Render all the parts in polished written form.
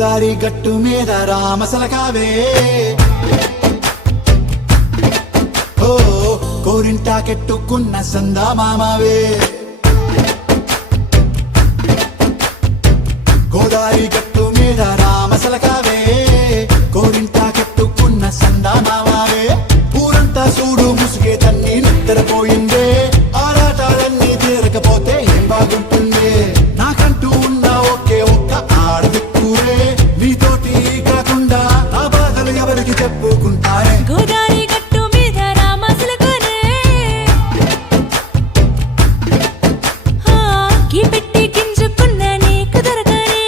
దారి గట్టు మీద రామసలకావే ఓ కోరింటాకెట్టుకున్న సందా మామావే గోదారి గట్టు మీద రామసలకావే కోరింటాకెట్టుకున్న సందా మామావే ఊరంతా చూడు ముసుగే తన్ని నిద్రపోయిందే ఆరాటాలన్నీ తీరకపోతే ఏం బాగుంటుంది నాకంటూ ఉన్న ఒకే ఒక్క ఆడదిక్కురే నీతోటి కాకుండా ఆ బాధలు ఎవరికి చెప్పుకుంటారే గోదారి గట్టు మీద రామసలకానే కీ పెట్టి గింజుకున్న నీకు దొరకనే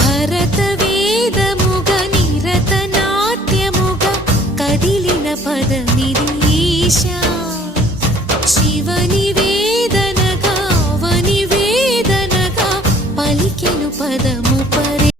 భరత వేదముగ నిరత నాట్యముగ కదిలిన పదమిది ఈశా శివని వేదనగా అవని వేదనగా పలికెను పదము పరి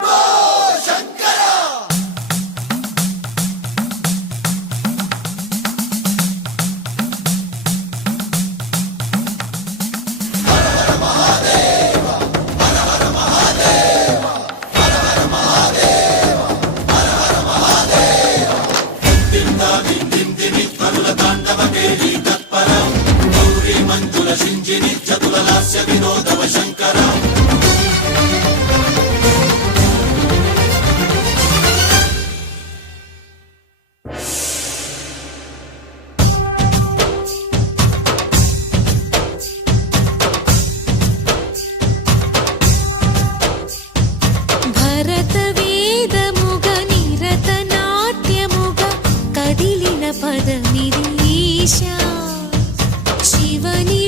భరత వేదముగ నిరత నాట్యముగ కదిలిన పదమిది ఈశా శివని